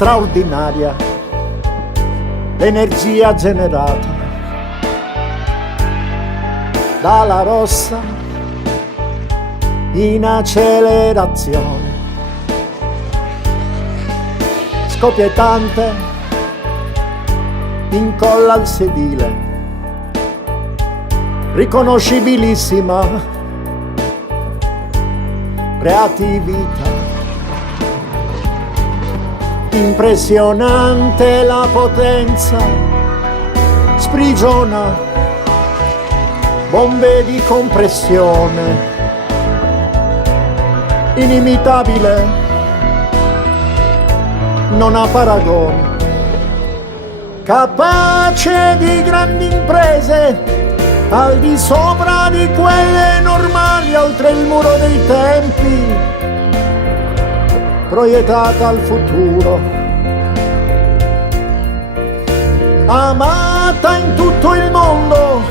straordinaria l'energia generata dalla rossa in accelerazione, scoppiettante, incolla al sedile, riconoscibilissima creatività, impressionante la potenza, sprigiona bombe di compressione, inimitabile, non ha paragoni, capace di grandi imprese, al di sopra di quelle normali, oltre il muro dei tempi, proiettata al futuro, amata in tutto il mondo,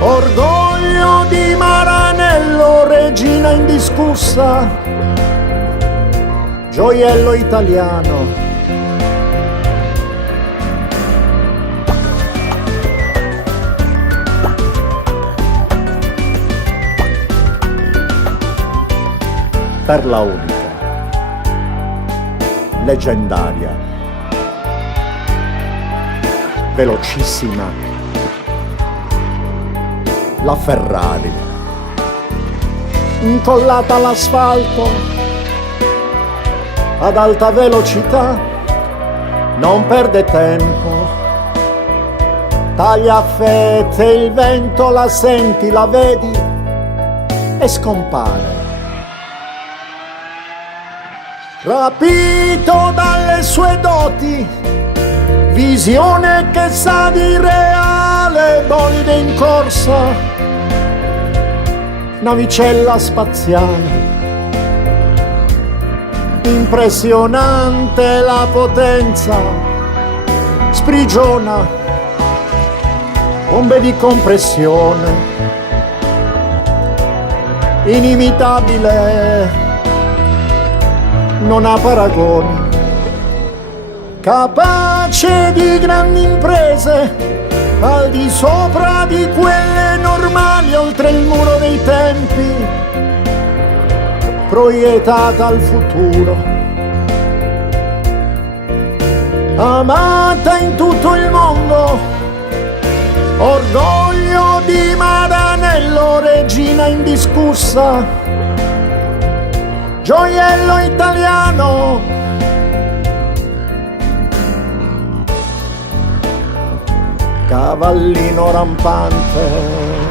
orgoglio di Maranello, regina indiscussa, gioiello italiano. Perla unica, leggendaria, velocissima, la Ferrari, incollata all'asfalto ad alta velocità, non perde tempo, taglia a fette il vento, la senti, la vedi e scompare. Rapito dalle sue doti, visione che sa di reale, bolide in corsa, navicella spaziale, impressionante la potenza, sprigiona bombe di compressione, inimitabile, non ha paragoni, capace di grandi imprese, al di sopra di quelle normali, oltre il muro dei tempi, proiettata al futuro, amata in tutto il mondo, orgoglio di Maranello, regina indiscussa, gioiello italiano. Cavallino rampante.